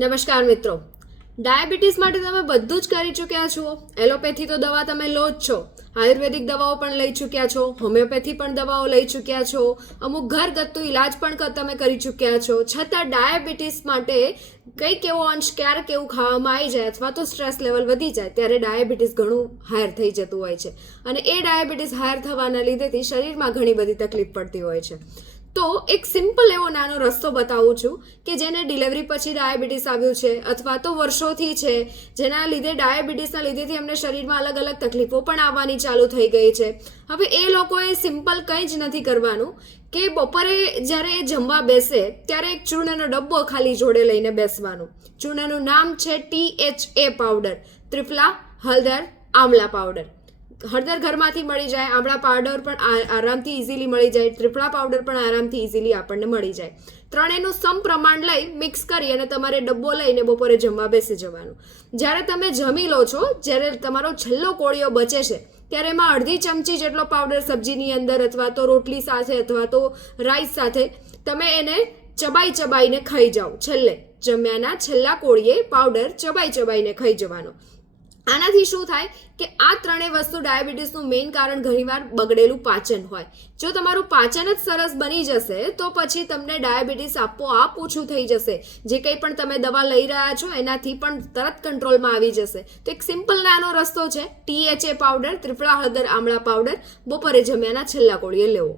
નમસ્કાર મિત્રો. ડાયાબિટીસ માટે તમે બધું જ કરી ચૂક્યા છો. એલોપેથી તો દવા તમે લો જ છો. આયુર્વેદિક દવાઓ પણ લઈ ચૂક્યા છો. હોમિયોપેથી પણ દવાઓ લઈ ચૂક્યા છો. અમુક ઘરગથ્થુ ઇલાજ પણ તમે કરી ચૂક્યા છો. છતાં ડાયાબિટીસ માટે કંઈક એવો અંશ ક્યારેક એવું ખાવામાં આવી જાય અથવા તો સ્ટ્રેસ લેવલ વધી જાય ત્યારે ડાયાબિટીસ ઘણું હાયર થઈ જતું હોય છે. અને એ ડાયાબિટીસ હાયર થવાના લીધેથી શરીરમાં ઘણી બધી તકલીફ પડતી હોય છે. તો એક સિમ્પલ એવો નાનો રસ્તો બતાવું છું કે જેને ડિલિવરી પછી ડાયાબિટીસ આવ્યું છે અથવા તો વર્ષોથી છે. જેના લીધે ડાયાબિટીસના લીધેથી એમને શરીરમાં અલગ અલગ તકલીફો પણ આવવાની ચાલુ થઈ ગઈ છે. હવે એ લોકોએ સિમ્પલ કંઈ જ નથી કરવાનું કે બપોરે જ્યારે એ જમવા બેસે ત્યારે એક ચૂર્ણનો ડબ્બો ખાલી જોડે લઈને બેસવાનું. ચૂર્ણનું નામ છે T H A powder triphala, હળદર આમલા પાવડર હળદર ઘરમાંથી મળી જાય, આમળા પાવડર પણ આરામથી ઇઝીલી મળી જાય, ત્રિફળા પાવડર પણ આરામથી ઇઝીલી આપણને મળી જાય. ત્રણેયનું સમ પ્રમાણ લઈ મિક્સ કરી અને તમારે ડબ્બો લઈને બપોરે જમવા બેસી જવાનું. જ્યારે તમે જમી લો છો, જ્યારે તમારો છેલ્લો કોળિયો બચે છે, ત્યારે એમાં અડધી ચમચી જેટલો પાવડર સબ્જીની અંદર અથવા તો રોટલી સાથે અથવા તો રાઈસ સાથે તમે એને ચબાઈ ચબાઈને ખાઈ જાઓ. છેલ્લે જમ્યાના છેલ્લા કોળીએ પાવડર ચબાઈ ચબાઈને ખાઈ જવાનો. આનાથી શું થાય કે આ ત્રણેય વસ્તુ ડાયાબિટીસનું મેઇન કારણ ઘણીવાર બગડેલું પાચન હોય. જો તમારું પાચન જ સરસ બની જશે, તો પછી તમને ડાયાબિટીસ આપોઆપ ઓછું થઈ જશે. જે કંઈ પણ તમે દવા લઈ રહ્યા છો, એનાથી પણ તરત કંટ્રોલમાં આવી જશે. તો એક સિમ્પલ નાનો રસ્તો છે ટીએચએ પાવડર, ત્રિફળા હળદર આમળા પાવડર, બપોરે જમ્યાના છેલ્લા કોળીએ લેવો.